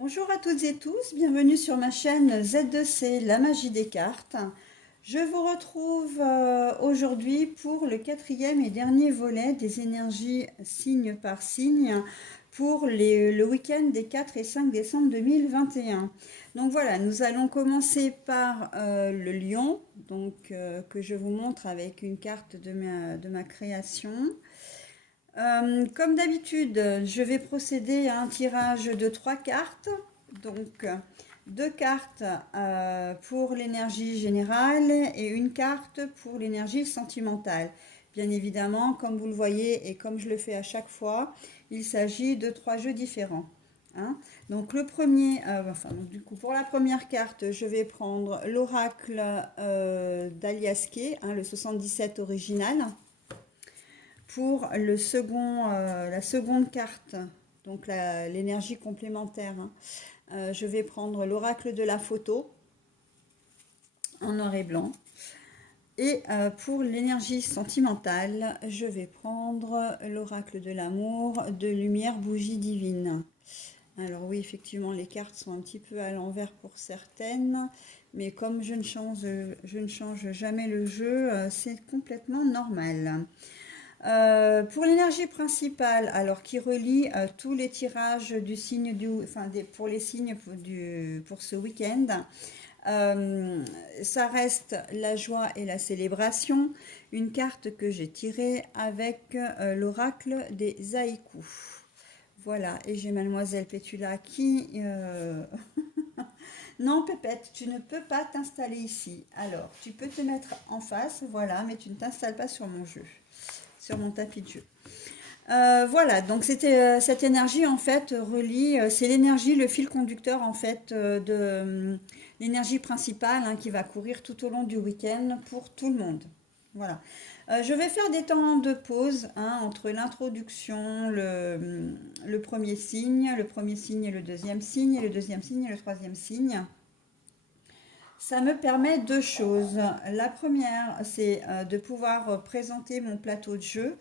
Bonjour à toutes et tous, bienvenue sur ma chaîne Z2C, la magie des cartes. Je vous retrouve aujourd'hui pour le quatrième et dernier volet des énergies signe par signe pour le week-end des 4 et 5 décembre 2021. Donc voilà, nous allons commencer par le lion, que je vous montre avec une carte de ma création. Comme d'habitude, je vais procéder à un tirage de 3 cartes. Donc, 2 cartes pour l'énergie générale et une carte pour l'énergie sentimentale. Bien évidemment, comme vous le voyez et comme je le fais à chaque fois, il s'agit de 3 jeux différents, hein. Donc, le premier, du coup, pour la première carte, je vais prendre l'oracle d'Aliaske, hein, le 77 original. Pour la seconde carte, donc l'énergie complémentaire, hein, je vais prendre l'oracle de la photo en noir et blanc. Et pour l'énergie sentimentale, je vais prendre l'oracle de l'amour de lumière bougie divine. Alors oui, effectivement, les cartes sont un petit peu à l'envers pour certaines, mais comme je ne change jamais le jeu, c'est complètement normal. Pour l'énergie principale, alors qui relie tous les tirages du signe pour les signes pour ce week-end, ça reste la joie et la célébration. Une carte que j'ai tirée avec l'oracle des haïkus. Voilà, et j'ai Mademoiselle Pétula qui... Non, Pépette, tu ne peux pas t'installer ici. Alors, tu peux te mettre en face, voilà, mais tu ne t'installes pas sur mon jeu, sur mon tapis de jeu. Voilà, donc cette énergie en fait relie, c'est l'énergie, le fil conducteur en fait de l'énergie principale, hein, qui va courir tout au long du week-end pour tout le monde. Voilà. Je vais faire des temps de pause, hein, entre l'introduction, le premier signe et le deuxième signe, et le deuxième signe et le troisième signe. Ça me permet 2 choses. La première, c'est de pouvoir présenter mon plateau de jeu.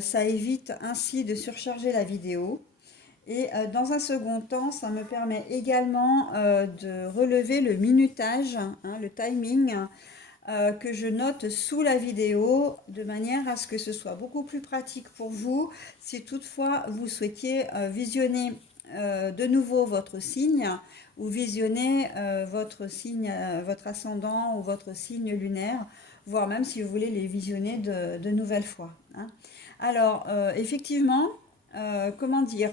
Ça évite ainsi de surcharger la vidéo. Et dans un second temps, ça me permet également de relever le minutage, hein, le timing, que je note sous la vidéo, de manière à ce que ce soit beaucoup plus pratique pour vous si toutefois vous souhaitiez visionner de nouveau votre signe ou visionner votre signe, votre ascendant ou votre signe lunaire, voire même si vous voulez les visionner de nouvelles fois, hein. Alors, effectivement, comment dire,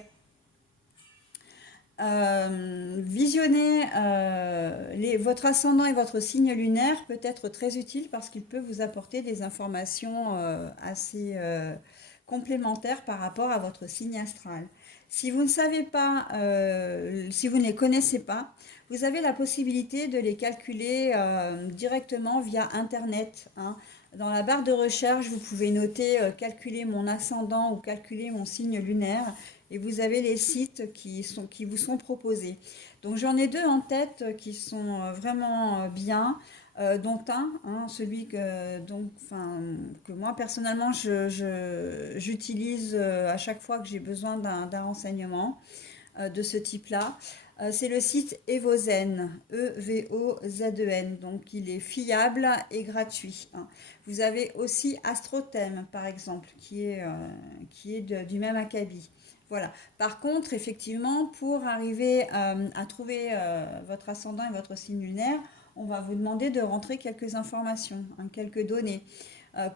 visionner votre ascendant et votre signe lunaire peut être très utile parce qu'il peut vous apporter des informations assez complémentaires par rapport à votre signe astral. Si vous ne savez pas, si vous ne les connaissez pas, vous avez la possibilité de les calculer directement via Internet, hein. Dans la barre de recherche, vous pouvez noter calculer mon ascendant ou calculer mon signe lunaire et vous avez les sites qui vous sont proposés. Donc j'en ai 2 en tête qui sont vraiment bien, dont un, hein, celui que moi personnellement j'utilise à chaque fois que j'ai besoin d'un renseignement de ce type-là. C'est le site Evozen, Evozen, donc il est fiable et gratuit, hein. Vous avez aussi Astrothème, par exemple, qui est du même acabit. Voilà. Par contre, effectivement, pour arriver à trouver votre ascendant et votre signe lunaire, on va vous demander de rentrer quelques informations, hein, quelques données,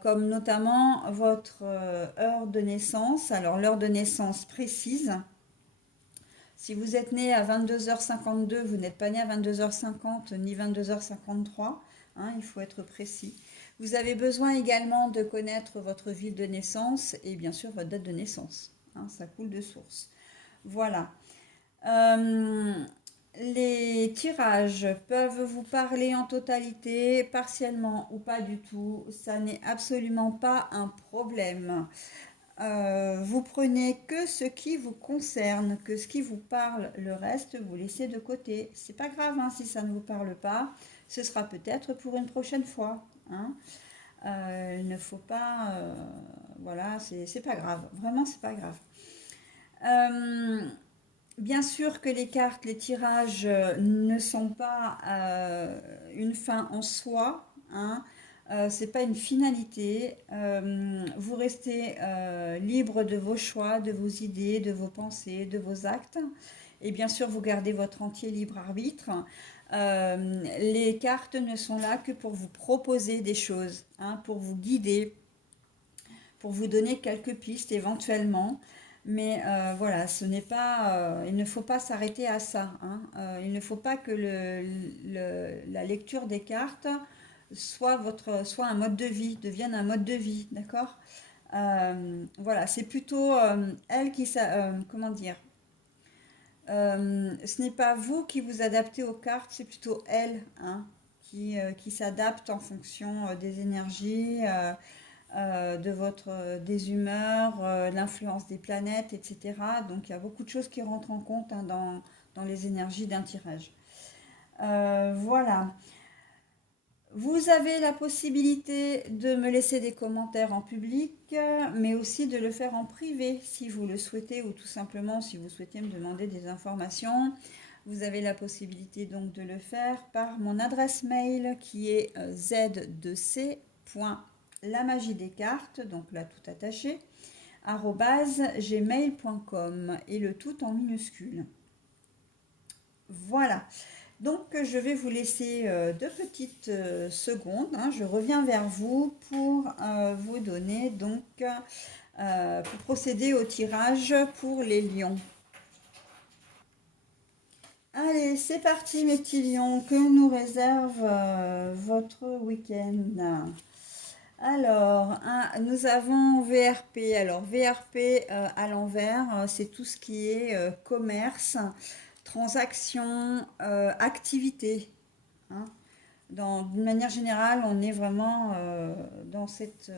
comme notamment votre heure de naissance. Alors, l'heure de naissance précise. Si vous êtes né à 22h52, vous n'êtes pas né à 22h50 ni 22h53, hein, il faut être précis. Vous avez besoin également de connaître votre ville de naissance et bien sûr votre date de naissance, hein, ça coule de source. Voilà. Euh, les tirages peuvent vous parler en totalité, partiellement ou pas du tout. Ça n'est absolument pas un problème. Vous prenez que ce qui vous concerne, que ce qui vous parle, le reste vous laissez de côté. C'est pas grave, hein, si ça ne vous parle pas, ce sera peut-être pour une prochaine fois, hein. Il ne faut pas, voilà, c'est pas grave, vraiment c'est pas grave. Euh, bien sûr que les cartes, les tirages ne sont pas une fin en soi, hein. C'est pas une finalité. Vous restez libre de vos choix, de vos idées, de vos pensées, de vos actes. Et bien sûr, vous gardez votre entier libre arbitre. Les cartes ne sont là que pour vous proposer des choses, hein, pour vous guider, pour vous donner quelques pistes éventuellement. Mais voilà, ce n'est pas, il ne faut pas s'arrêter à ça, hein. Il ne faut pas que la lecture des cartes soit un mode de vie, devienne un mode de vie, d'accord? Voilà, c'est plutôt elle qui, comment dire, ce n'est pas vous qui vous adaptez aux cartes, c'est plutôt elle, hein, qui s'adapte en fonction des énergies, des humeurs, l'influence des planètes, etc. Donc il y a beaucoup de choses qui rentrent en compte, hein, dans les énergies d'un tirage. Voilà. Vous avez la possibilité de me laisser des commentaires en public, mais aussi de le faire en privé si vous le souhaitez, ou tout simplement si vous souhaitez me demander des informations. Vous avez la possibilité donc de le faire par mon adresse mail qui est z2c.lamagiedescartes, donc là tout attaché, @gmail.com, et le tout en minuscule. Voilà. Donc, je vais vous laisser 2 petites secondes, hein. Je reviens vers vous pour vous donner donc, pour procéder au tirage pour les lions. Allez, c'est parti mes petits lions, que nous réserve votre week-end? Alors, nous avons VRP. Alors, VRP à l'envers, c'est tout ce qui est commerce, transaction, activité, hein. D'une manière générale, on est vraiment dans cette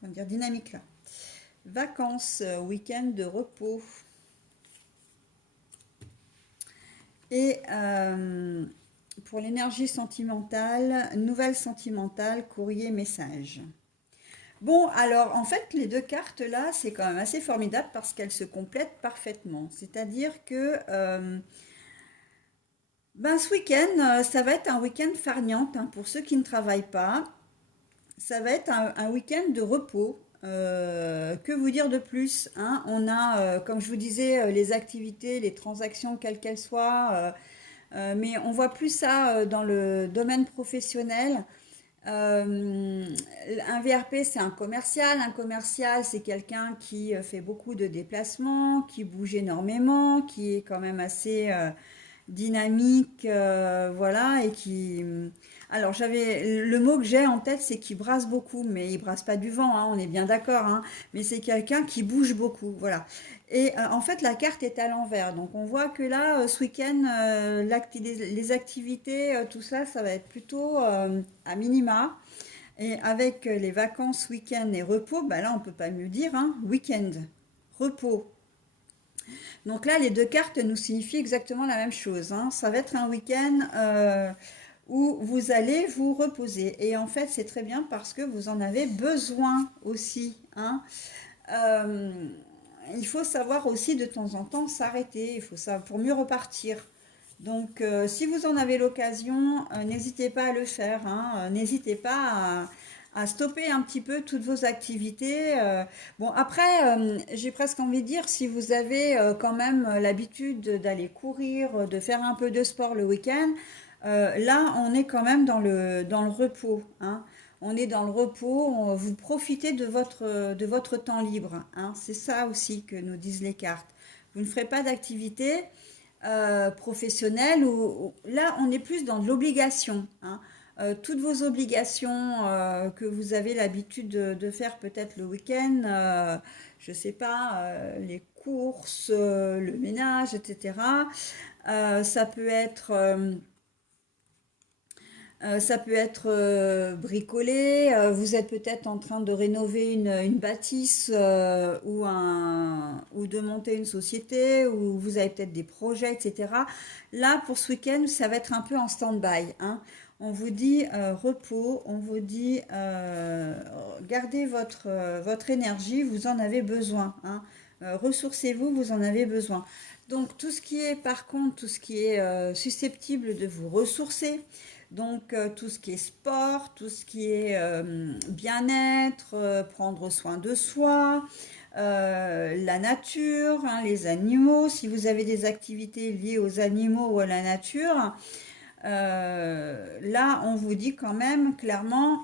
comment dire, dynamique-là. Vacances, week-end de repos. Et pour l'énergie sentimentale, nouvelle sentimentale, courrier, message. Bon, alors en fait, les 2 cartes là, c'est quand même assez formidable parce qu'elles se complètent parfaitement. C'est-à-dire que ce week-end, ça va être un week-end farniente, hein, pour ceux qui ne travaillent pas. Ça va être un week-end de repos. Que vous dire de plus, hein? On a, comme je vous disais, les activités, les transactions, quelles qu'elles soient, mais on voit plus ça dans le domaine professionnel. Euh, un VRP, c'est un commercial. Un commercial, c'est quelqu'un qui fait beaucoup de déplacements, qui bouge énormément, qui est quand même assez dynamique, voilà, et qui... Alors, le mot que j'ai en tête, c'est qu'il brasse beaucoup, mais il brasse pas du vent, hein, on est bien d'accord, hein, mais c'est quelqu'un qui bouge beaucoup, voilà. Et en fait, la carte est à l'envers, donc on voit que là, ce week-end, les activités, tout ça, ça va être plutôt à minima. Et avec les vacances, week-end et repos, bah là, on peut pas mieux dire, hein, week-end, repos. Donc là, les 2 cartes nous signifient exactement la même chose, hein. Ça va être un week-end où vous allez vous reposer. Et en fait, c'est très bien parce que vous en avez besoin aussi, hein. Euh, il faut savoir aussi de temps en temps s'arrêter, il faut ça pour mieux repartir. Donc, si vous en avez l'occasion, n'hésitez pas à le faire, hein. N'hésitez pas à stopper un petit peu toutes vos activités. Bon, après, j'ai presque envie de dire, si vous avez quand même l'habitude d'aller courir, de faire un peu de sport le week-end, là, on est quand même dans le repos, hein. On est dans le repos, vous profitez de votre temps libre, hein. C'est ça aussi que nous disent les cartes. Vous ne ferez pas d'activité professionnelle où là on est plus dans de l'obligation, hein. Toutes vos obligations que vous avez l'habitude de faire peut-être le week-end, je sais pas, les courses, le ménage, etc. Ça peut être bricolé. Vous êtes peut-être en train de rénover une bâtisse, ou de monter une société, ou vous avez peut-être des projets, etc. Là, pour ce week-end, ça va être un peu en stand-by, hein. On vous dit repos, on vous dit gardez votre énergie, vous en avez besoin, hein. ressourcez-vous, vous en avez besoin. Donc tout ce qui est, par contre, tout ce qui est susceptible de vous ressourcer, donc tout ce qui est sport, tout ce qui est bien-être, prendre soin de soi, la nature, hein, les animaux, si vous avez des activités liées aux animaux ou à la nature, là on vous dit quand même clairement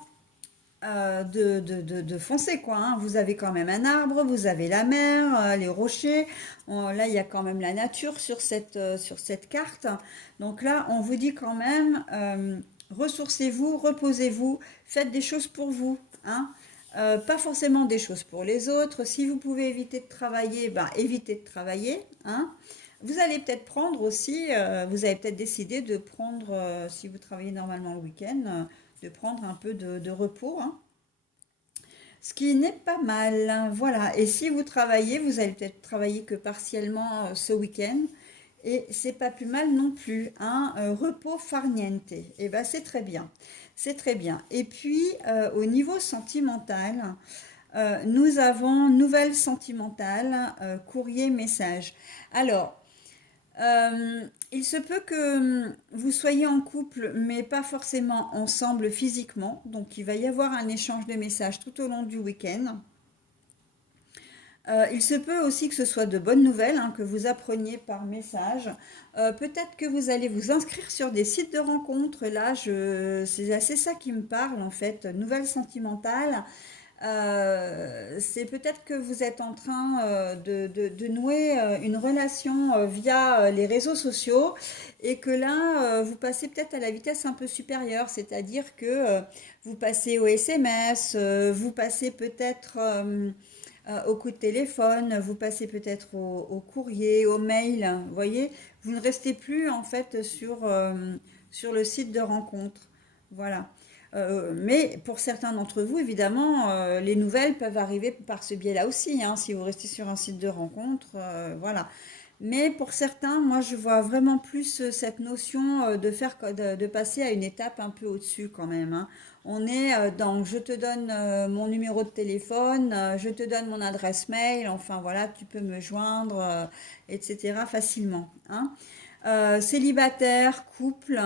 de foncer quoi, hein. Vous avez quand même un arbre, vous avez la mer, les rochers. Là, il y a quand même la nature sur cette carte. Donc là, on vous dit quand même, ressourcez-vous, reposez-vous, faites des choses pour vous, hein. Pas forcément des choses pour les autres. Si vous pouvez éviter de travailler, ben, évitez de travailler, hein. Vous allez peut-être prendre aussi, vous avez peut-être décidé de prendre, si vous travaillez normalement le week-end, de prendre un peu de repos, hein. Ce qui n'est pas mal, hein, voilà. Et si vous travaillez, vous allez peut-être travailler que partiellement ce week-end. Et c'est pas plus mal non plus, hein. Repos farniente. Et ben c'est très bien. C'est très bien. Et puis au niveau sentimental, nous avons nouvelle sentimentale, courrier, message. Alors, il se peut que vous soyez en couple, mais pas forcément ensemble physiquement. Donc, il va y avoir un échange de messages tout au long du week-end. Il se peut aussi que ce soit de bonnes nouvelles, hein, que vous appreniez par message. Peut-être que vous allez vous inscrire sur des sites de rencontres. Là, c'est assez ça qui me parle en fait. Nouvelles sentimentales. C'est peut-être que vous êtes en train de nouer une relation via les réseaux sociaux et que là, vous passez peut-être à la vitesse un peu supérieure, c'est-à-dire que vous passez au SMS, vous passez peut-être au coup de téléphone, vous passez peut-être au courrier, au mail, vous voyez, vous ne restez plus en fait sur le site de rencontre. Voilà. Mais pour certains d'entre vous, évidemment, les nouvelles peuvent arriver par ce biais-là aussi, hein, si vous restez sur un site de rencontre, voilà. Mais pour certains, moi, je vois vraiment plus cette notion de passer à une étape un peu au-dessus quand même, hein. On est dans je te donne mon numéro de téléphone, je te donne mon adresse mail, enfin voilà, tu peux me joindre, etc. facilement, hein. Célibataire, couple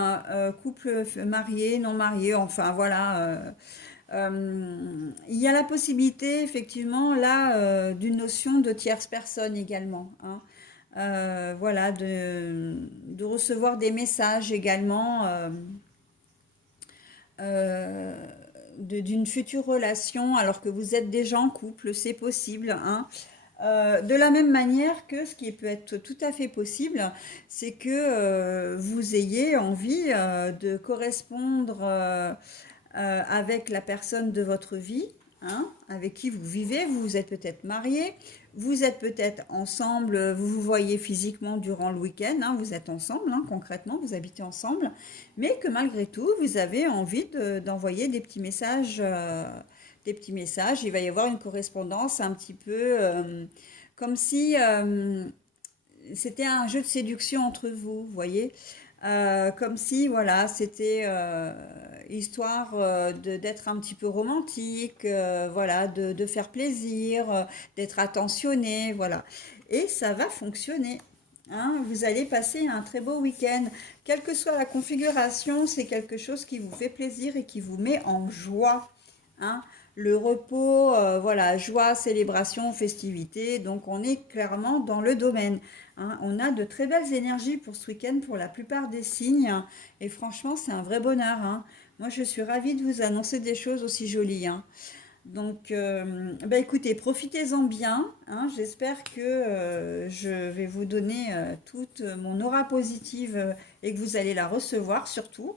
marié, non marié, enfin voilà. Il y a la possibilité effectivement là d'une notion de tierce personne également, hein. Voilà, de recevoir des messages également euh, d'une future relation alors que vous êtes déjà en couple, c'est possible, hein. De la même manière que ce qui peut être tout à fait possible, c'est que vous ayez envie de correspondre avec la personne de votre vie, hein, avec qui vous vivez. Vous êtes peut-être marié, vous êtes peut-être ensemble, vous vous voyez physiquement durant le week-end, hein, vous êtes ensemble, hein, concrètement, vous habitez ensemble, mais que malgré tout, vous avez envie d'envoyer des petits messages. Des petits messages, il va y avoir une correspondance un petit peu comme si c'était un jeu de séduction entre vous, vous voyez. Comme si, voilà, c'était histoire d'être un petit peu romantique, voilà, de faire plaisir, d'être attentionné, voilà. Et ça va fonctionner, hein. Vous allez passer un très beau week-end. Quelle que soit la configuration, c'est quelque chose qui vous fait plaisir et qui vous met en joie, hein. Le repos, voilà, joie, célébration, festivité. Donc on est clairement dans le domaine, hein. On a de très belles énergies pour ce week-end pour la plupart des signes. Et franchement, c'est un vrai bonheur, hein. Moi, je suis ravie de vous annoncer des choses aussi jolies, hein. Donc, bah écoutez, profitez-en bien, hein. J'espère que je vais vous donner toute mon aura positive et que vous allez la recevoir surtout.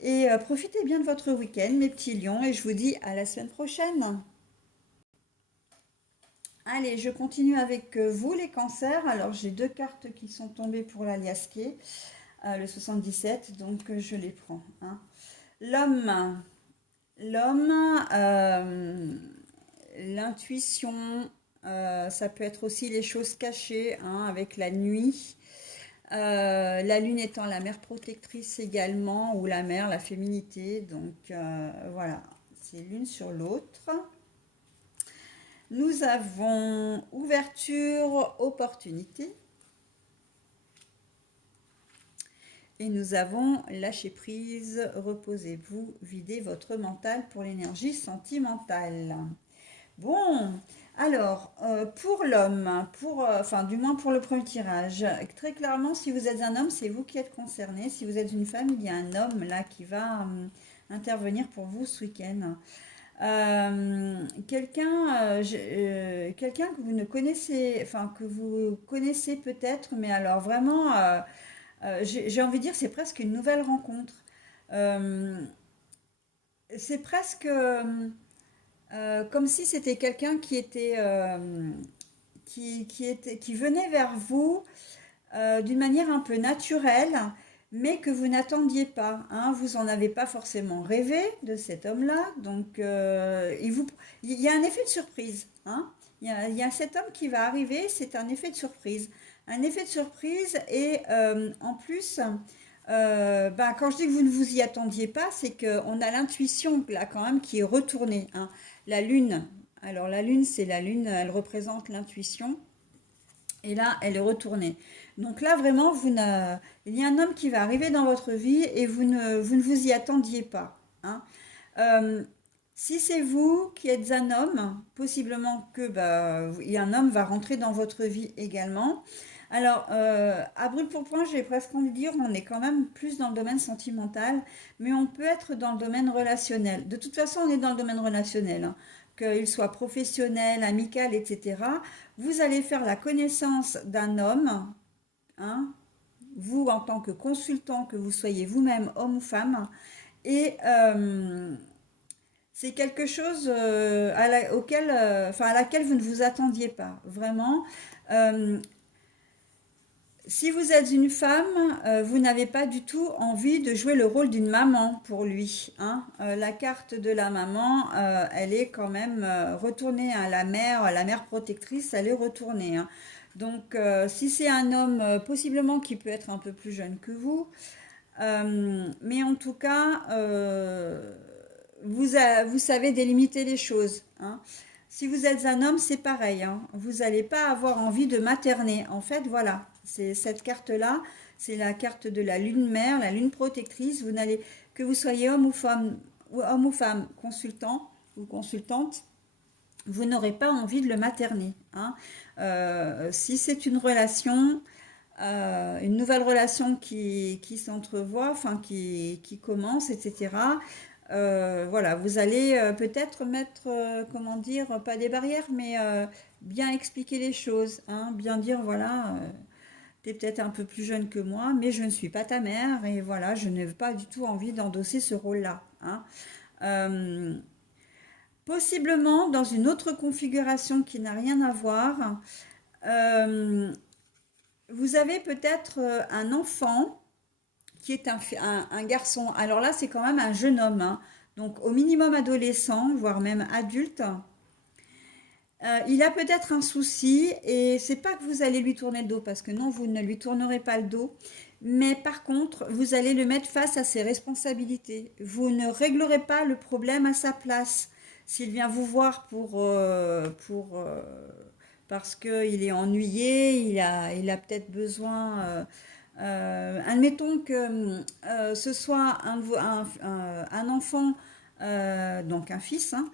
Et profitez bien de votre week-end, mes petits lions, et je vous dis à la semaine prochaine. Allez, je continue avec vous, les cancers. Alors, j'ai deux cartes qui sont tombées pour l'Aliasqué, le 77, donc je les prends, hein. L'homme, l'homme, l'intuition, ça peut être aussi les choses cachées, hein, avec la nuit. La lune étant la mère protectrice également, ou la mère, la féminité. Donc voilà, c'est l'une sur l'autre. Nous avons ouverture, opportunité. Et nous avons lâcher prise, reposez-vous, videz votre mental pour l'énergie sentimentale. Bon, alors, pour l'homme, enfin du moins pour le premier tirage, très clairement, si vous êtes un homme, c'est vous qui êtes concerné. Si vous êtes une femme, il y a un homme là qui va intervenir pour vous ce week-end. Quelqu'un que vous ne connaissez, enfin que vous connaissez peut-être, mais alors vraiment, j'ai envie de dire, c'est presque une nouvelle rencontre. Euh, c'est presque comme si c'était quelqu'un qui venait vers vous d'une manière un peu naturelle, mais que vous n'attendiez pas, hein. Vous en avez pas forcément rêvé de cet homme-là, donc il y a un effet de surprise, hein. Il y a cet homme qui va arriver, c'est un effet de surprise. Un effet de surprise et en plus, quand je dis que vous ne vous y attendiez pas, c'est qu'on a l'intuition là quand même qui est retournée, hein. La lune, alors la lune, c'est la lune, elle représente l'intuition. Et là, elle est retournée. Donc là, vraiment, il y a un homme qui va arriver dans votre vie et vous ne vous y attendiez pas, hein. Euh, Si c'est vous qui êtes un homme, possiblement que il y a un homme va rentrer dans votre vie également. Alors, à brûle pour point, j'ai presque envie de dire, on est quand même plus dans le domaine sentimental, mais on peut être dans le domaine relationnel. De toute façon, on est dans le domaine relationnel, hein. Qu'il soit professionnel, amical, etc. Vous allez faire la connaissance d'un homme, hein, vous en tant que consultant, que vous soyez vous-même homme ou femme, et c'est quelque chose à laquelle vous ne vous attendiez pas, vraiment. Euh, Si vous êtes une femme, vous n'avez pas du tout envie de jouer le rôle d'une maman pour lui, hein. La carte de la maman, elle est quand même retournée, hein. La mère protectrice, elle est retournée, hein. Donc, si c'est un homme, possiblement qui peut être un peu plus jeune que vous, mais en tout cas, vous savez délimiter les choses, hein. Si vous êtes un homme, c'est pareil, hein. Vous n'allez pas avoir envie de materner. En fait, voilà, c'est cette carte-là, c'est la carte de la lune mère, la lune protectrice. Vous n'allez, que vous soyez homme ou femme, consultant ou consultante, vous n'aurez pas envie de le materner, hein. Si c'est une nouvelle relation qui s'entrevoit, enfin qui commence, etc. Voilà, vous allez peut-être mettre, comment dire, pas des barrières, mais bien expliquer les choses, hein, bien dire, voilà, tu es peut-être un peu plus jeune que moi, mais je ne suis pas ta mère, et voilà, je n'ai pas du tout envie d'endosser ce rôle-là, hein. Euh, Possiblement dans une autre configuration qui n'a rien à voir, euh, vous avez peut-être un enfant qui est un garçon. Alors là, c'est quand même un jeune homme, hein. Donc au minimum adolescent, voire même adulte. Il a peut-être un souci et c'est pas que vous allez lui tourner le dos parce que non, vous ne lui tournerez pas le dos. Mais par contre, vous allez le mettre face à ses responsabilités. Vous ne réglerez pas le problème à sa place. S'il vient vous voir parce qu'il est ennuyé, il a peut-être besoin. Admettons que ce soit un enfant, donc un fils, hein,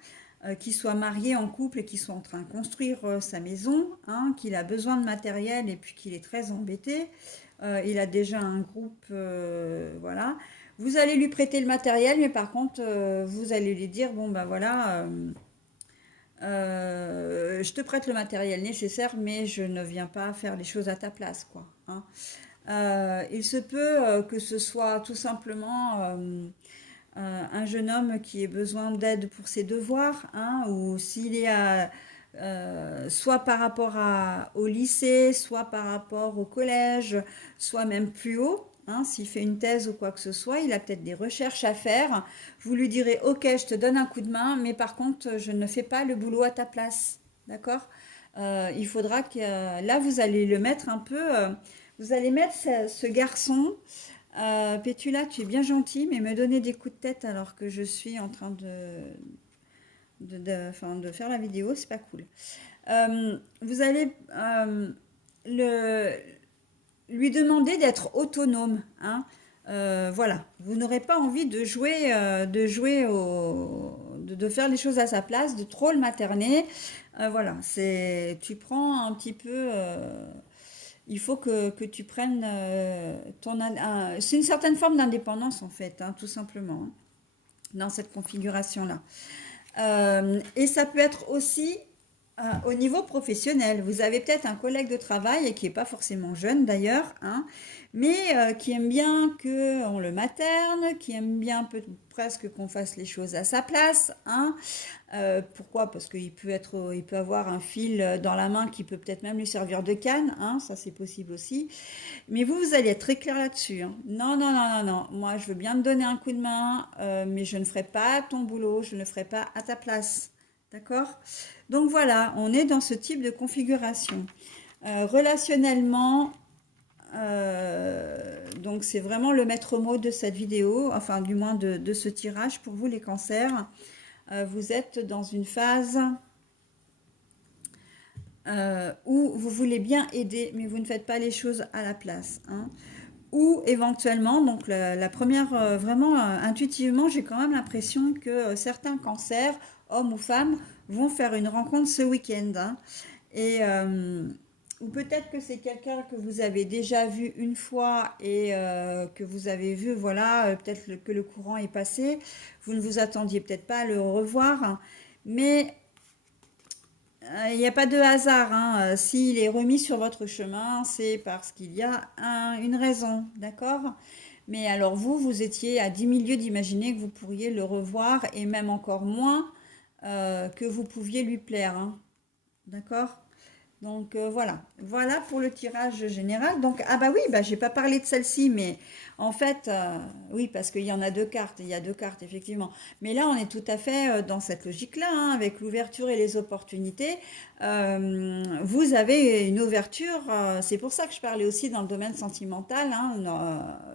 qui soit marié en couple et qui soit en train de construire sa maison, hein, qu'il a besoin de matériel et puis qu'il est très embêté. Il a déjà un groupe, voilà. Vous allez lui prêter le matériel, mais par contre, vous allez lui dire, bon ben voilà, je te prête le matériel nécessaire, mais je ne viens pas faire les choses à ta place, quoi, hein. Il se peut que ce soit tout simplement un jeune homme qui ait besoin d'aide pour ses devoirs, hein, ou s'il est soit par rapport au lycée, soit par rapport au collège, soit même plus haut, hein, s'il fait une thèse ou quoi que ce soit, il a peut-être des recherches à faire. Vous lui direz, ok, je te donne un coup de main, mais par contre, je ne fais pas le boulot à ta place. D'accord? Il faudra que là, vous allez le mettre un peu, vous allez mettre ce garçon. Pétula, tu es bien gentil, mais me donner des coups de tête alors que je suis en train enfin, de faire la vidéo, c'est pas cool. Vous allez le, lui demander d'être autonome, hein. Voilà, vous n'aurez pas envie de faire les choses à sa place, de trop le materner. Voilà, tu prends un petit peu. Il faut que tu prennes c'est une certaine forme d'indépendance en fait, hein, tout simplement, hein, dans cette configuration-là. Et ça peut être aussi au niveau professionnel. Vous avez peut-être un collègue de travail, et qui n'est pas forcément jeune d'ailleurs, hein, mais qui aime bien qu'on le materne, qui aime bien presque qu'on fasse les choses à sa place, hein. Pourquoi? Parce il peut avoir un fil dans la main qui peut peut-être même lui servir de canne, hein, ça c'est possible aussi. Mais vous allez être très clair là-dessus, hein. Non, non, non, non, non. Moi, je veux bien te donner un coup de main, mais je ne ferai pas ton boulot, je ne le ferai pas à ta place. D'accord? Donc voilà, on est dans ce type de configuration. Relationnellement, donc c'est vraiment le maître mot de cette vidéo, enfin du moins de ce tirage pour vous les cancers. Vous êtes dans une phase où vous voulez bien aider, mais vous ne faites pas les choses à la place, hein. Ou éventuellement, donc la première, vraiment intuitivement, j'ai quand même l'impression que certains cancers, hommes ou femmes, vont faire une rencontre ce week-end, hein. Et ou peut-être que c'est quelqu'un que vous avez déjà vu une fois et que vous avez vu, voilà, peut-être que le courant est passé. Vous ne vous attendiez peut-être pas à le revoir, hein, mais il n'y a pas de hasard, hein. S'il est remis sur votre chemin, c'est parce qu'il y a une raison, d'accord? Mais alors vous, vous étiez à 10 000 lieues d'imaginer que vous pourriez le revoir et même encore moins que vous pouviez lui plaire, hein. D'accord? Donc voilà, voilà pour le tirage général. Donc ah bah oui, bah j'ai pas parlé de celle-ci, mais en fait oui parce qu'il y en a deux cartes, il y a deux cartes effectivement. Mais là on est tout à fait dans cette logique-là, hein, avec l'ouverture et les opportunités. Vous avez une ouverture, c'est pour ça que je parlais aussi dans le domaine sentimental, hein,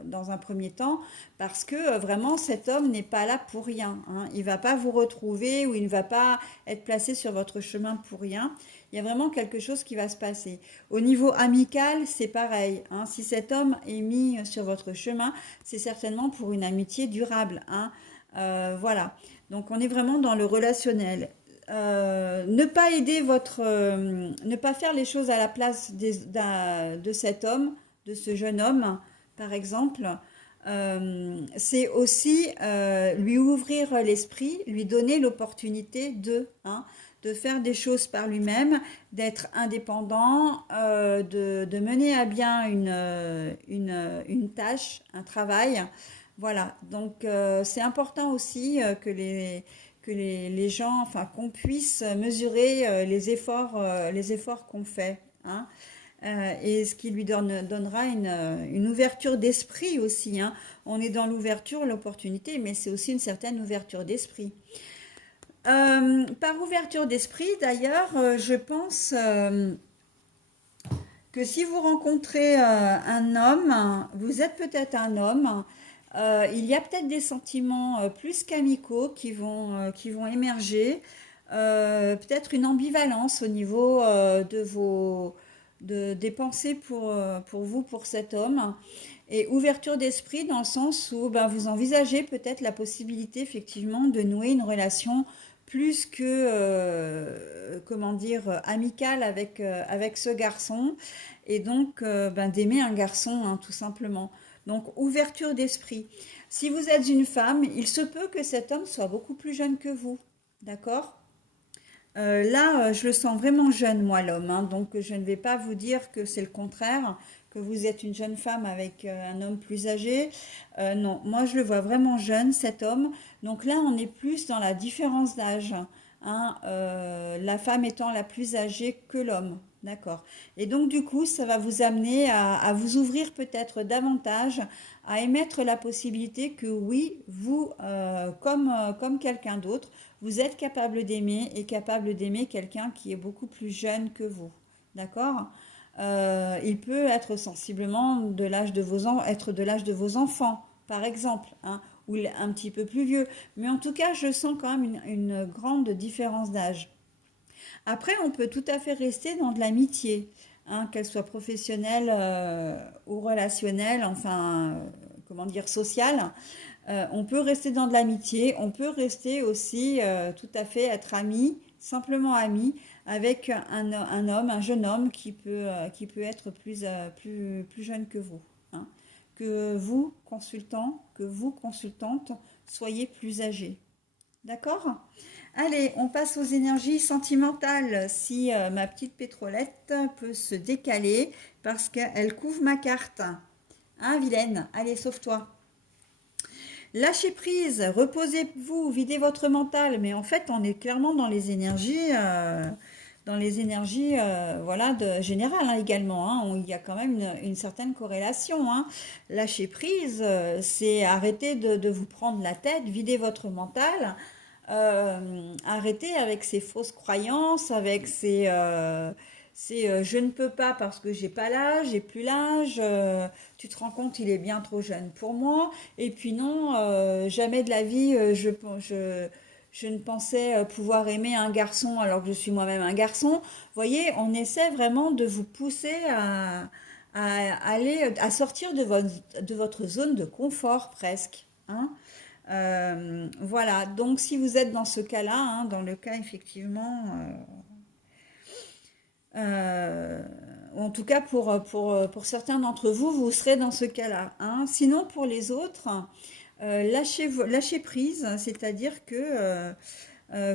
dans un premier temps, parce que vraiment cet homme n'est pas là pour rien, hein. Il va pas vous retrouver ou il ne va pas être placé sur votre chemin pour rien. Il y a vraiment quelque chose qui va se passer. Au niveau amical, c'est pareil, hein. Si cet homme est mis sur votre chemin, c'est certainement pour une amitié durable, hein. Voilà. Donc on est vraiment dans le relationnel. Ne pas aider ne pas faire les choses à la place de cet homme, de ce jeune homme, par exemple. C'est aussi lui ouvrir l'esprit, lui donner l'opportunité hein, de faire des choses par lui-même, d'être indépendant, de mener à bien une tâche, un travail. Voilà, donc c'est important aussi que les gens, enfin qu'on puisse mesurer les efforts qu'on fait, hein. Et ce qui lui donnera une ouverture d'esprit aussi, hein. On est dans l'ouverture, l'opportunité, mais c'est aussi une certaine ouverture d'esprit. Par ouverture d'esprit, d'ailleurs, je pense que si vous rencontrez un homme, vous êtes peut-être un homme, il y a peut-être des sentiments plus qu'amicaux qui vont émerger, peut-être une ambivalence au niveau des pensées pour vous, pour cet homme, et ouverture d'esprit dans le sens où ben, vous envisagez peut-être la possibilité effectivement de nouer une relation plus que, comment dire, amicale avec ce garçon, et donc ben, d'aimer un garçon, hein, tout simplement. Donc ouverture d'esprit. Si vous êtes une femme, il se peut que cet homme soit beaucoup plus jeune que vous, d'accord? Là, je le sens vraiment jeune, moi, l'homme, hein, donc je ne vais pas vous dire que c'est le contraire, que vous êtes une jeune femme avec un homme plus âgé. Non, moi, je le vois vraiment jeune, cet homme. Donc là, on est plus dans la différence d'âge, hein, la femme étant la plus âgée que l'homme. D'accord. Et donc, du coup, ça va vous amener à vous ouvrir peut-être davantage, à émettre la possibilité que oui, vous, comme quelqu'un d'autre, vous êtes capable d'aimer et capable d'aimer quelqu'un qui est beaucoup plus jeune que vous. D'accord? Il peut être sensiblement de l'âge de vos enfants, par exemple, hein, ou un petit peu plus vieux. Mais en tout cas, je sens quand même une grande différence d'âge. Après, on peut tout à fait rester dans de l'amitié, hein, qu'elle soit professionnelle ou relationnelle, enfin, comment dire, sociale. On peut rester dans de l'amitié, on peut rester aussi tout à fait être ami, simplement ami, avec un homme, un jeune homme qui peut être plus jeune que vous, hein. Que vous, consultant, que vous, consultante, soyez plus âgés. D'accord? Allez, on passe aux énergies sentimentales. Si ma petite pétrolette peut se décaler parce qu'elle couvre ma carte. Hein, vilaine? Allez, sauve-toi. Lâchez prise, reposez-vous, videz votre mental. Mais en fait, on est clairement dans les énergies, voilà, générales, hein, également, hein. Il y a quand même une certaine corrélation, hein. Lâcher prise, c'est arrêter de vous prendre la tête, vider votre mental. Arrêter avec ces fausses croyances, avec ces je ne peux pas parce que j'ai pas l'âge, j'ai plus l'âge, tu te rends compte, il est bien trop jeune pour moi. Et puis non, jamais de la vie, je ne pensais pouvoir aimer un garçon alors que je suis moi-même un garçon. Vous voyez, on essaie vraiment de vous pousser à sortir de votre zone de confort presque, hein. Voilà, donc si vous êtes dans ce cas-là, hein, dans le cas effectivement, en tout cas pour certains d'entre vous, vous serez dans ce cas-là, hein. Sinon pour les autres, lâchez prise, c'est-à-dire que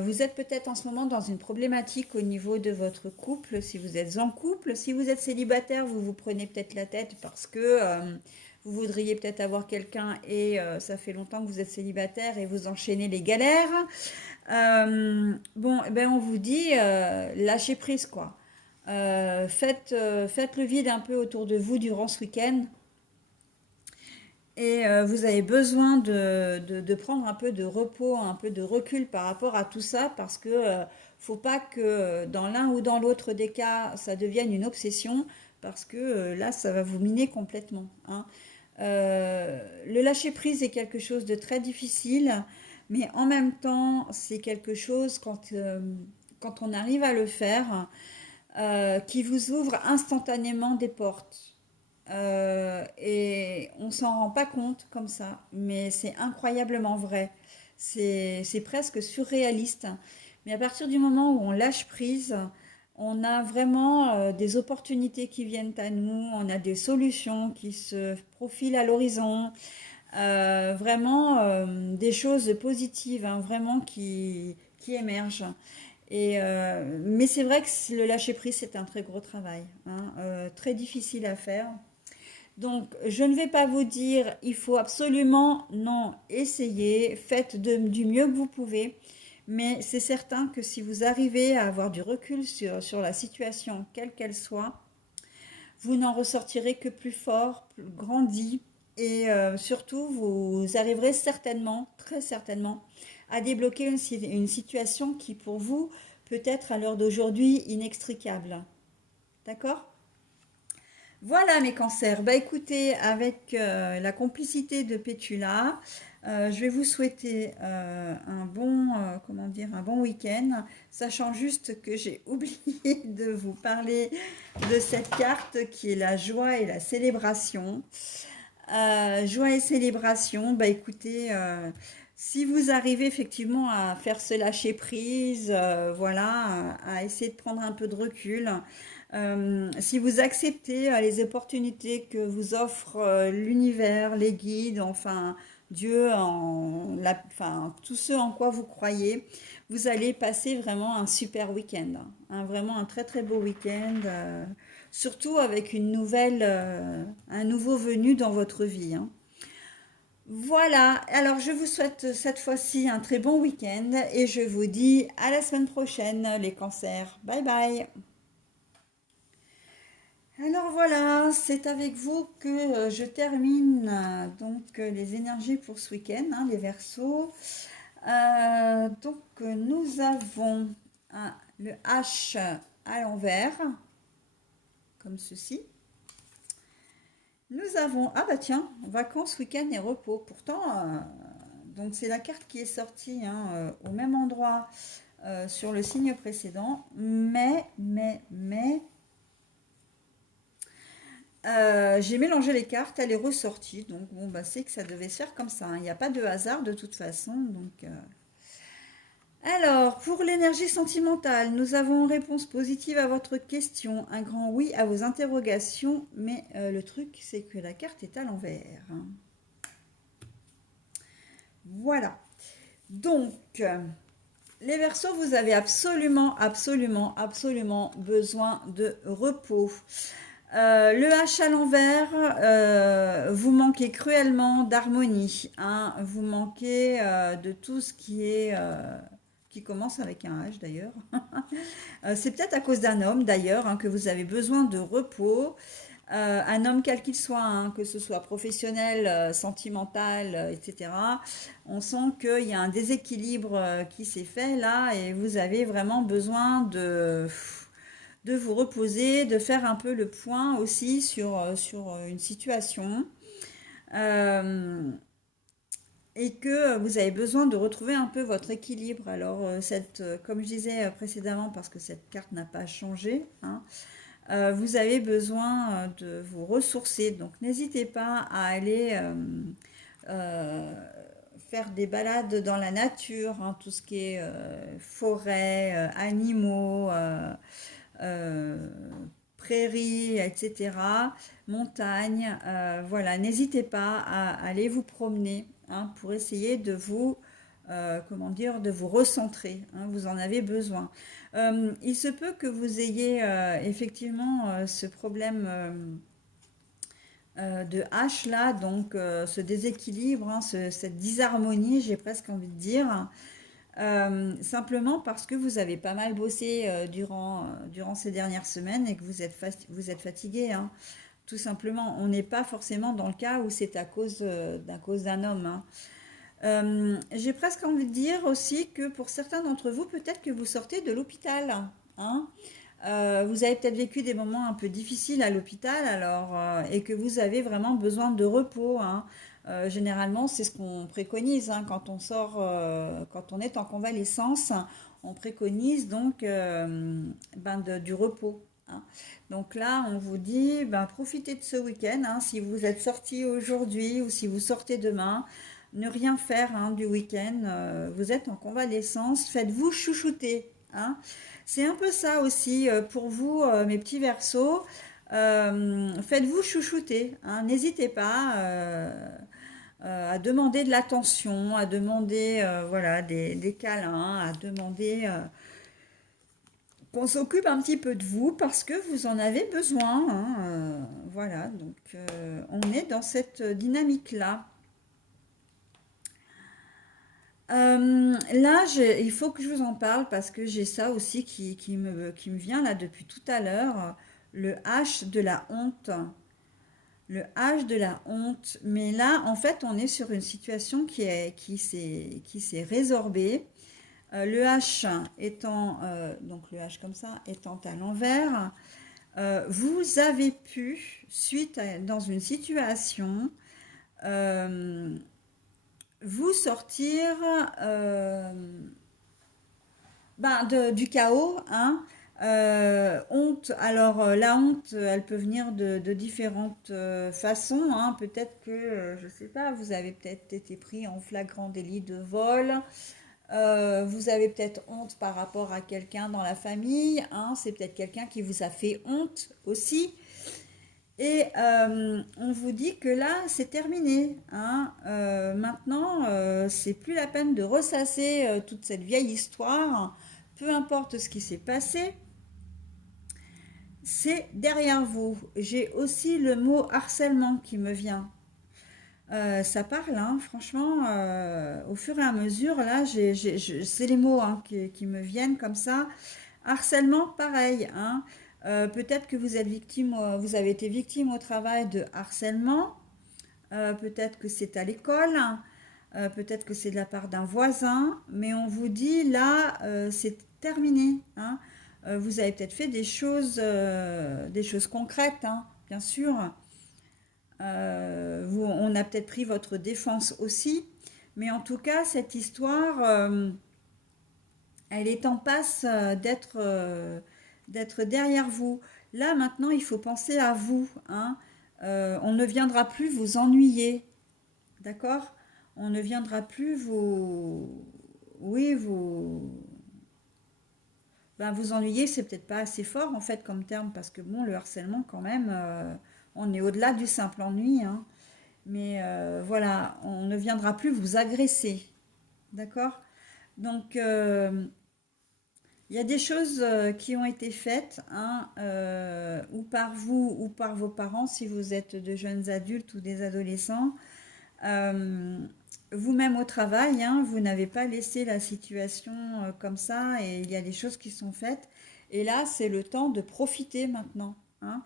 vous êtes peut-être en ce moment dans une problématique au niveau de votre couple, si vous êtes en couple. Si vous êtes célibataire, vous vous prenez peut-être la tête parce que vous voudriez peut-être avoir quelqu'un et ça fait longtemps que vous êtes célibataire et vous enchaînez les galères. Bon, eh ben on vous dit lâchez prise quoi. Faites le vide un peu autour de vous durant ce week-end. Et vous avez besoin de prendre un peu de repos, un peu de recul par rapport à tout ça, parce que faut pas que dans l'un ou dans l'autre des cas, ça devienne une obsession, parce que là, ça va vous miner complètement, hein. Le lâcher prise est quelque chose de très difficile, mais en même temps, c'est quelque chose quand on arrive à le faire, qui vous ouvre instantanément des portes. Et on s'en rend pas compte comme ça, mais c'est incroyablement vrai. C'est presque surréaliste. Mais à partir du moment où on lâche prise, on a vraiment des opportunités qui viennent à nous, on a des solutions qui se profilent à l'horizon, vraiment des choses positives, hein, vraiment qui émergent. Mais c'est vrai que le lâcher prise, c'est un très gros travail, hein, très difficile à faire. Donc, je ne vais pas vous dire, il faut absolument, non, essayez, faites du mieux que vous pouvez. Mais c'est certain que si vous arrivez à avoir du recul sur la situation, quelle qu'elle soit, vous n'en ressortirez que plus fort, plus grandi. Et surtout, vous arriverez certainement, très certainement, à débloquer une situation qui, pour vous, peut être à l'heure d'aujourd'hui inextricable. D'accord? Voilà mes cancers. Bah écoutez, avec la complicité de Pétula, je vais vous souhaiter un bon, comment dire, un bon week-end, sachant juste que j'ai oublié de vous parler de cette carte qui est la joie et la célébration. Joie et célébration, bah écoutez, si vous arrivez effectivement à faire ce lâcher prise, voilà, à essayer de prendre un peu de recul, si vous acceptez les opportunités que vous offre l'univers, les guides, enfin Dieu, enfin tout ce en quoi vous croyez, vous allez passer vraiment un super week-end, hein, vraiment un très très beau week-end, surtout avec un nouveau venu dans votre vie, hein. Voilà, alors je vous souhaite cette fois-ci un très bon week-end et je vous dis à la semaine prochaine les cancers. Bye bye. Alors voilà, c'est avec vous que je termine les énergies pour ce week-end, hein, les Verseaux. Nous avons le H à l'envers, comme ceci. Nous avons, ah bah tiens, vacances, week-end et repos. Pourtant, Donc c'est la carte qui est sortie hein, au même endroit sur le signe précédent, mais j'ai mélangé les cartes, elle est ressortie, donc bon bah c'est que ça devait se faire comme ça, hein. Il n'y a pas de hasard de toute façon, donc. Alors, pour l'énergie sentimentale, nous avons une réponse positive à votre question, un grand oui à vos interrogations, mais le truc, c'est que la carte est à l'envers, hein. Voilà. Donc, les Verseaux, vous avez absolument besoin de repos. Le H à l'envers, vous manquez cruellement d'harmonie, hein. Vous manquez de tout ce qui est qui commence avec un H d'ailleurs. C'est peut-être à cause d'un homme d'ailleurs hein, que vous avez besoin de repos. Un homme quel qu'il soit, hein, que ce soit professionnel, sentimental, etc. On sent qu'il y a un déséquilibre qui s'est fait là et vous avez vraiment besoin de vous reposer, de faire un peu le point aussi sur une situation. Euh, et que vous avez besoin de retrouver un peu votre équilibre. Alors, comme je disais précédemment, parce que cette carte n'a pas changé, hein, vous avez besoin de vous ressourcer. Donc, n'hésitez pas à aller euh, faire des balades dans la nature, hein, tout ce qui est forêt, animaux, euh, prairies, etc., montagnes. Voilà, n'hésitez pas à aller vous promener hein, pour essayer de vous, comment dire, de vous recentrer, hein, vous en avez besoin. Il se peut que vous ayez effectivement ce problème de H là, donc ce déséquilibre, hein, cette disharmonie, j'ai presque envie de dire. Simplement parce que vous avez pas mal bossé durant ces dernières semaines et que vous êtes fatigué, hein. Tout simplement, on n'est pas forcément dans le cas où c'est à cause d'un homme, hein. J'ai presque envie de dire aussi que pour certains d'entre vous, peut-être que vous sortez de l'hôpital, hein. Vous avez peut-être vécu des moments un peu difficiles à l'hôpital, alors, et que vous avez vraiment besoin de repos, hein. Généralement, c'est ce qu'on préconise hein, quand on sort, quand on est en convalescence, on préconise donc du repos, hein. Donc là, on vous dit, ben, profitez de ce week-end, hein, si vous êtes sorti aujourd'hui ou si vous sortez demain, ne rien faire hein, du week-end, vous êtes en convalescence, faites-vous chouchouter, hein. C'est un peu ça aussi pour vous, mes petits Verseaux. Faites-vous chouchouter, hein. N'hésitez pas à demander de l'attention, à demander voilà, des câlins, à demander qu'on s'occupe un petit peu de vous parce que vous en avez besoin, hein. Voilà, donc on est dans cette dynamique-là. Là, il faut que je vous en parle parce que j'ai ça aussi qui me vient là depuis tout à l'heure. Le H de la honte. Le H de la honte. Mais là, en fait, on est sur une situation qui s'est résorbée. Le H étant, donc le H comme ça, étant à l'envers, vous avez pu, dans une situation, euh, vous sortir du chaos, hein. Honte, alors la honte, elle peut venir de différentes façons, hein. Peut-être que, je ne sais pas, vous avez peut-être été pris en flagrant délit de vol. Vous avez peut-être honte par rapport à quelqu'un dans la famille, hein. C'est peut-être quelqu'un qui vous a fait honte aussi. Et on vous dit que là, c'est terminé, hein. Maintenant, c'est plus la peine de ressasser toute cette vieille histoire. Peu importe ce qui s'est passé, c'est derrière vous. J'ai aussi le mot harcèlement qui me vient. Ça parle, hein, franchement, au fur et à mesure, là, c'est les mots hein, qui me viennent comme ça. Harcèlement, pareil, hein. Peut-être que vous êtes victime, vous avez été victime au travail de harcèlement. Peut-être que c'est à l'école. Peut-être que c'est de la part d'un voisin. Mais on vous dit là, c'est terminé, hein. Vous avez peut-être fait des choses concrètes, hein, bien sûr. On a peut-être pris votre défense aussi. Mais en tout cas, cette histoire, elle est en passe d'être derrière vous. Là, maintenant, il faut penser à vous, hein. On ne viendra plus vous ennuyer, d'accord? On ne viendra plus vous... Oui, ben, vous ennuyer, c'est peut-être pas assez fort en fait comme terme, parce que bon, le harcèlement quand même, on est au-delà du simple ennui, hein. Mais voilà, on ne viendra plus vous agresser, d'accord? Donc, il y a des choses qui ont été faites, hein, ou par vous ou par vos parents, si vous êtes de jeunes adultes ou des adolescents. Euh, Vous-même au travail, hein, vous n'avez pas laissé la situation comme ça et il y a des choses qui sont faites. Et là, c'est le temps de profiter maintenant, hein.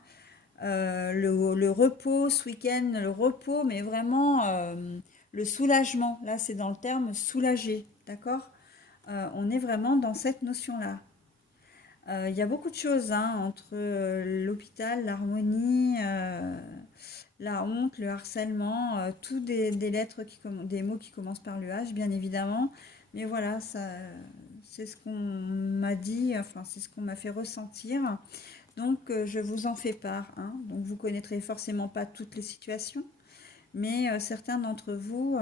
Le repos ce week-end, le repos, mais vraiment le soulagement. Là, c'est dans le terme soulager, d'accord? On est vraiment dans cette notion-là. Il y a beaucoup de choses, hein, entre l'hôpital, l'harmonie, la honte, le harcèlement, tous des lettres des mots qui commencent par le H, bien évidemment. Mais voilà, ça, c'est ce qu'on m'a dit, enfin, c'est ce qu'on m'a fait ressentir. Donc, je vous en fais part, hein. Donc, vous connaîtrez forcément pas toutes les situations, mais certains d'entre vous,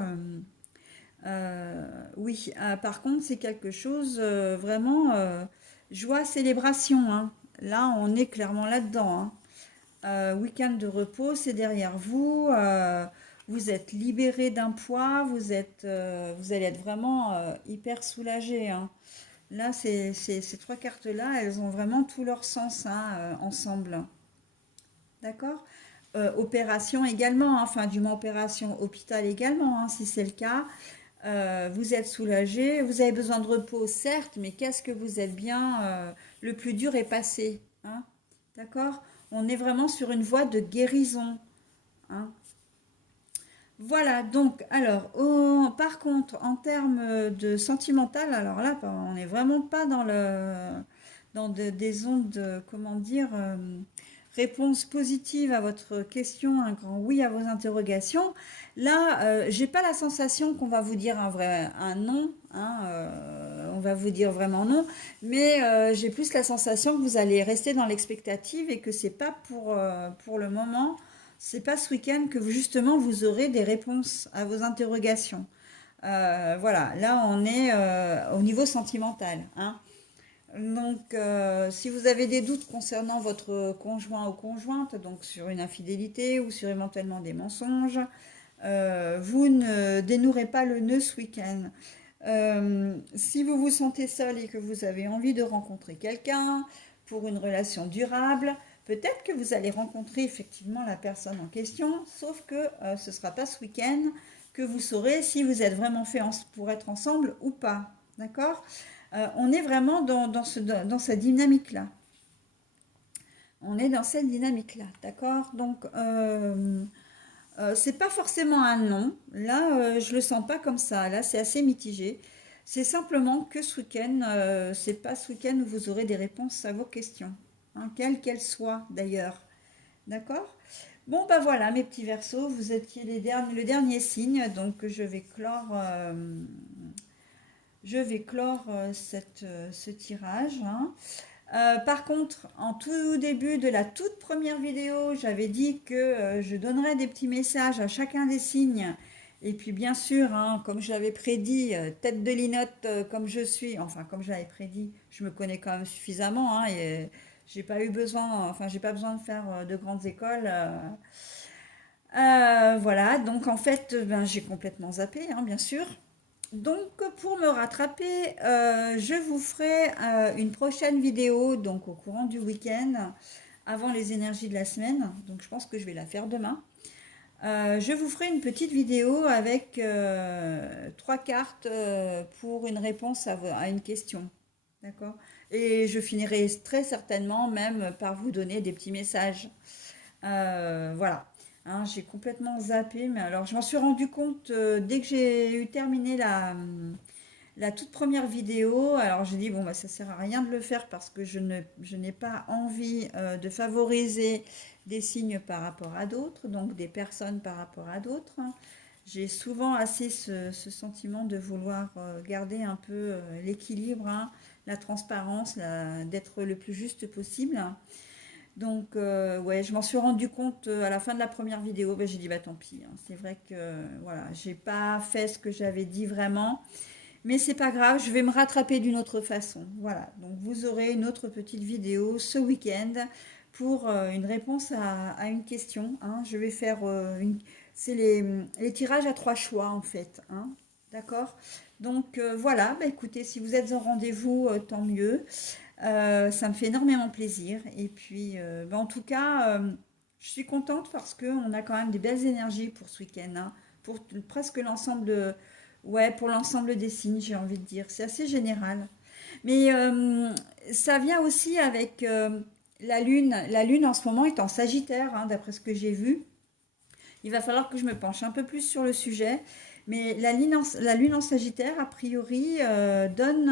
oui. Par contre, c'est quelque chose vraiment joie, célébration, hein. Là, on est clairement là-dedans, hein. Week-end de repos, c'est derrière vous. Vous êtes libéré d'un poids. Vous allez être vraiment hyper soulagé, hein. Là, ces trois cartes-là, elles ont vraiment tout leur sens, hein, ensemble. D'accord? Opération également, hein, enfin, du moins opération hôpital également, hein, si c'est le cas. Vous êtes soulagé, vous avez besoin de repos, certes, mais qu'est-ce que vous êtes bien, le plus dur est passé, hein, d'accord? On est vraiment sur une voie de guérison, hein. Voilà, donc, alors, par contre, en termes de sentimental, alors là, on n'est vraiment pas des ondes, comment dire, réponse positive à votre question, un grand oui à vos interrogations. Là, j'ai pas la sensation qu'on va vous dire un non, hein, on va vous dire vraiment non, mais j'ai plus la sensation que vous allez rester dans l'expectative et que c'est pas pour le moment, c'est pas ce week-end que justement vous aurez des réponses à vos interrogations. Voilà, là on est au niveau sentimental, hein. Donc, si vous avez des doutes concernant votre conjoint ou conjointe, donc sur une infidélité ou sur éventuellement des mensonges, vous ne dénouerez pas le nœud ce week-end. Si vous vous sentez seul et que vous avez envie de rencontrer quelqu'un pour une relation durable, peut-être que vous allez rencontrer effectivement la personne en question, sauf que ce ne sera pas ce week-end que vous saurez si vous êtes vraiment fait pour être ensemble ou pas. D'accord? On est vraiment dans cette dynamique-là. On est dans cette dynamique-là, d'accord? Donc, c'est pas forcément un non. Là, je le sens pas comme ça. Là, c'est assez mitigé. C'est simplement que ce week-end, c'est pas ce week-end où vous aurez des réponses à vos questions, hein, quelles qu'elles soient d'ailleurs. D'accord? Bon, bah voilà, mes petits versos, vous étiez le dernier signe, donc je vais clore ce tirage, hein. Par contre, en tout début de la toute première vidéo, j'avais dit que je donnerais des petits messages à chacun des signes. Et puis bien sûr, hein, comme je l'avais prédit, tête de linotte comme je suis, enfin comme je l'avais prédit, je me connais quand même suffisamment, hein, et j'ai pas eu besoin, enfin j'ai pas besoin de faire de grandes écoles. Voilà, donc en fait, ben, j'ai complètement zappé, hein, bien sûr. Donc, pour me rattraper, je vous ferai une prochaine vidéo, donc au courant du week-end, avant les énergies de la semaine. Donc, je pense que je vais la faire demain. Je vous ferai une petite vidéo avec trois cartes pour une réponse à une question. D'accord? Et je finirai très certainement même par vous donner des petits messages. Voilà. Hein, j'ai complètement zappé, mais alors je m'en suis rendu compte dès que j'ai eu terminé la toute première vidéo. Alors j'ai dit, bon, bah, ça sert à rien de le faire parce que je n'ai pas envie de favoriser des signes par rapport à d'autres, donc des personnes par rapport à d'autres, hein. J'ai souvent assez ce sentiment de vouloir garder un peu l'équilibre, hein, la transparence, d'être le plus juste possible. Donc, ouais, je m'en suis rendu compte à la fin de la première vidéo. Ben, j'ai dit, bah tant pis, hein. C'est vrai que, voilà, j'ai pas fait ce que j'avais dit vraiment. Mais c'est pas grave, je vais me rattraper d'une autre façon. Voilà, donc vous aurez une autre petite vidéo ce week-end pour une réponse à une question, hein. Je vais faire c'est les tirages à trois choix en fait, hein. D'accord? Donc voilà, bah, écoutez, si vous êtes en rendez-vous, tant mieux. Ça me fait énormément plaisir. Et puis, bah, en tout cas, je suis contente parce qu'on a quand même des belles énergies pour ce week-end, hein, pour presque l'ensemble ouais, pour l'ensemble des signes, j'ai envie de dire. C'est assez général. Mais ça vient aussi avec la Lune. La Lune en ce moment est en Sagittaire, hein, d'après ce que j'ai vu. Il va falloir que je me penche un peu plus sur le sujet. Mais la lune en Sagittaire, a priori, donne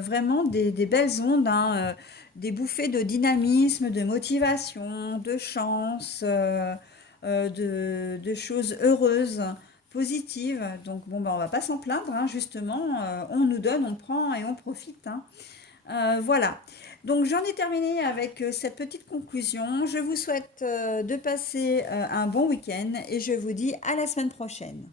vraiment des belles ondes, hein, des bouffées de dynamisme, de motivation, de chance, de choses heureuses, positives. Donc, bon, bah, on va pas s'en plaindre, hein, justement. On nous donne, on prend et on profite, hein. Voilà. Donc j'en ai terminé avec cette petite conclusion. Je vous souhaite de passer un bon week-end et je vous dis à la semaine prochaine.